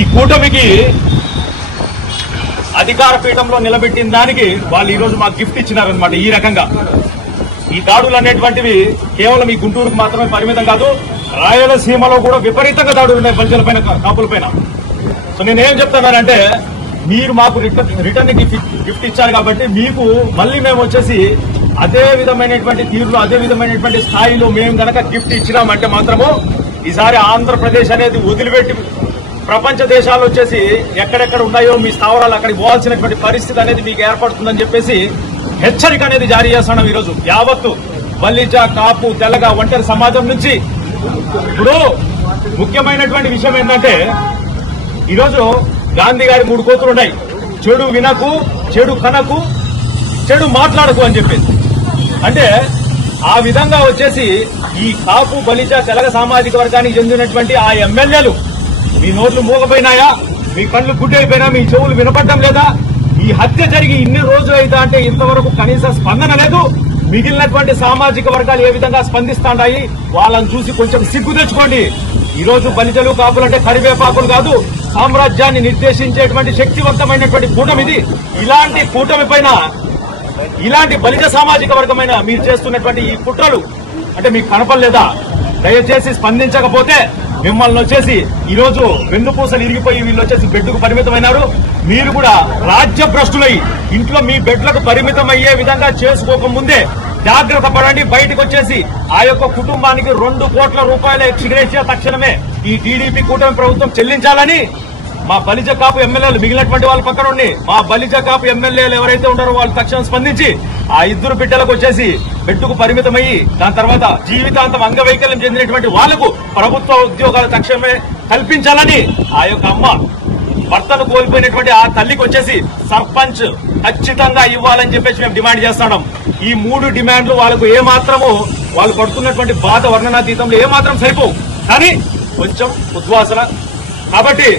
ఈ కూటమికి అధికార పీఠంలో నిలబెట్టిన దానికి వాళ్ళు ఈ రోజు మాకు గిఫ్ట్ ఇచ్చినారనమాట. ఈ రకంగా ఈ దాడులు అనేటువంటివి కేవలం ఈ గుంటూరుకు మాత్రమే పరిమితం కాదు, రాయలసీమలో కూడా విపరీతంగా దాడులు ఉన్నాయి బలిజల పైన, కాపుల పైన. సో నేనేం చెప్తున్నానంటే, మీరు మాకు రిటర్న్ గిఫ్ట్ ఇచ్చారు కాబట్టి మీకు మళ్ళీ మేము వచ్చేసి అదే విధమైనటువంటి తీరులో, అదే విధమైనటువంటి స్థాయిలో మేము గనక గిఫ్ట్ ఇచ్చినామంటే మాత్రము ఈసారి ఆంధ్రప్రదేశ్ అనేది వదిలిపెట్టి ప్రపంచ దేశాలు వచ్చేసి ఎక్కడెక్కడ ఉన్నాయో మీ స్థావరాలు అక్కడికి పోవాల్సినటువంటి పరిస్థితి అనేది మీకు ఏర్పడుతుందని చెప్పేసి హెచ్చరిక అనేది జారీ చేస్తున్నాం. ఈరోజు యావత్తు బలిజ, కాపు, తెలగ, ఒంటరి సమాజం నుంచి. ఇప్పుడు ముఖ్యమైనటువంటి విషయం ఏంటంటే, ఈరోజు గాంధీ గారి 3 కోతులు ఉన్నాయి. చెడు వినకు, చెడు కనకు, చెడు మాట్లాడకు అని చెప్పేసి. అంటే ఆ విధంగా వచ్చేసి ఈ కాపు, బలిజ, తెలగ సామాజిక వర్గానికి చెందినటువంటి ఆ ఎమ్మెల్యేలు మీ నోట్లు మూగపోయినాయా, మీ కళ్ళు గుడ్డైపోయినా, మీ చెవులు వినపడడం లేదా? ఈ హత్య జరిగి ఇన్ని రోజులు అయితే అంటే ఇంతవరకు కనీస స్పందన లేదు. మిగిలినటువంటి సామాజిక వర్గాలు ఏ విధంగా స్పందిస్తాయి వాళ్ళని చూసి కొంచెం సిగ్గు తెచ్చుకోండి. ఈ రోజు బలిజలు, కాపులంటే కరివేపాకులు కాదు, సామ్రాజ్యాన్ని నిర్దేశించేటువంటి శక్తివంతమైనటువంటి కూటమిది. ఇలాంటి కూటమి పైన, ఇలాంటి బలిజ సామాజిక వర్గమైన మీరు చేస్తున్నటువంటి ఈ కుట్రలు అంటే మీకు కనపడలేదా? దయచేసి స్పందించకపోతే మిమ్మల్ని వచ్చేసి ఈరోజు వెన్నుపూసలు ఇరిగిపోయి వీళ్ళు వచ్చేసి బెడ్కు పరిమితమైనారు. మీరు కూడా రాజ్య భ్రష్టులై ఇంట్లో మీ బెడ్లకు పరిమితం అయ్యే విధంగా చేసుకోకముందే జాగ్రత్త పడండి. బయటకు వచ్చేసి ఆ యొక్క కుటుంబానికి 2 కోట్ల రూపాయల ఎక్స్గ్రేషియా తక్షణమే ఈ టీడీపీ కూటమి ప్రభుత్వం చెల్లించాలని మా బలిజ, కాపు ఎమ్మెల్యేలు, మిగిలినటువంటి వాళ్ళ పక్కన ఉండి మా బలిజ, కాపు ఎమ్మెల్యేలు ఎవరైతే ఉన్నారో వాళ్ళు తక్షణం స్పందించి ఆ 2 బిడ్డలకు వచ్చేసి బెడ్డుకు పరిమితమయ్యి దాని తర్వాత జీవితాంతం అంగవైకల్యం చెందినటువంటి వాళ్లకు ప్రభుత్వ ఉద్యోగాలు తక్షణమే కల్పించాలని ఆ యొక్క అమ్మ భర్తను కోల్పోయినటువంటి ఆ తల్లికి వచ్చేసి సర్పంచ్ ఖచ్చితంగా ఇవ్వాలని చెప్పేసి మేము డిమాండ్ చేస్తున్నాం. ఈ 3 డిమాండ్లు వాళ్ళకు ఏమాత్రము, వాళ్ళు పడుతున్నటువంటి బాధ వర్ణనాతీతంలో ఏమాత్రం సరిపోవు, కానీ కొంచెం ఉద్వాసన. కాబట్టి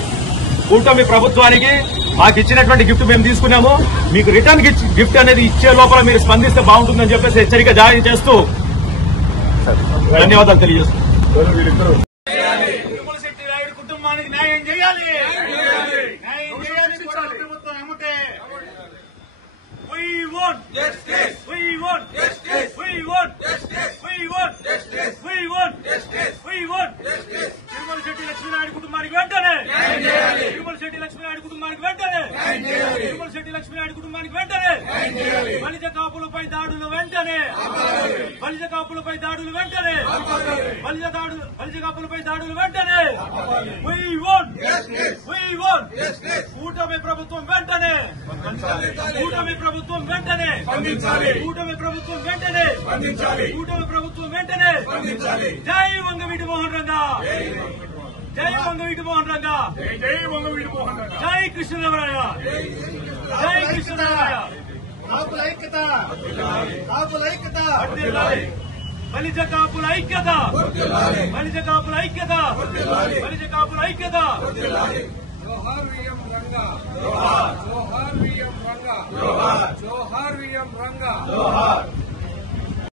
కూటమి ప్రభుత్వానికి మాకు ఇచ్చినటువంటి గిఫ్ట్ మేము తీసుకున్నాము. మీకు రిటర్న్ గిఫ్ట్ అనేది ఇచ్చే లోపల మీరు స్పందిస్తే బాగుంటుందని చెప్పేసి హెచ్చరిక జారీ చేస్తూ ధన్యవాదాలు తెలియజేస్తున్నాం. కుటుంబానికి న్యాయం చేయాలి, న్యాయం చేయాలి. ప్రభుత్వం ఏమంటే we want justice, we want justice, we want justice, we want justice, we want justice, we want justice. Tirumala Shetty Lakshmi Naidu కుటుంబానికి వెంటనే న్యాయం చేయాలి, తిరుమల శెట్టి లక్ష్మీనాయుడు కుటుంబానికి వెంటనే న్యాయం చేయాలి, తిరుమల శెట్టి లక్ష్మీనాయుడు కుటుంబానికి వెంటనే న్యాయం చేయాలి. బలిజ కాపులపై దాడులు వెంటనే ఆపాలి, బలిజ కాపులపై దాడులు వెంటనే ఆపాలి, బలిజ కాపులపై దాడులు వెంటనే ఆపాలి. we want justice, we want justice. కూటమి ప్రభుత్వం వెంటనే స్పందించాలి, కూటమి ప్రభుత్వం వెంటనే స్పందించాలి, కూటమి ప్రభుత్వం వెంటనే స్పందించాలి, కూటమి ప్రభుత్వం వెంటనే స్పందించాలి. జై వంగవీటి మోహన్ రంగా, జై వంగవీటి మోహన్ రంగా, జై వంగవీటి మోహన్ రంగా, జై కృష్ణదేవరాయ, జై కృష్ణదేవరాయ. కాపుల ఐక్యత, కాపుల ఐక్యత, బలిజ కాపుల ఐక్యత, బలిజ కాపుల ఐక్యత, బలిజ కాపుల ఐక్యత. జోహార్ విఎం రంగా, జోహార్, జోహార్ విఎం రంగా, జోహార్, జోహార్ విఎం రంగా, జోహార్.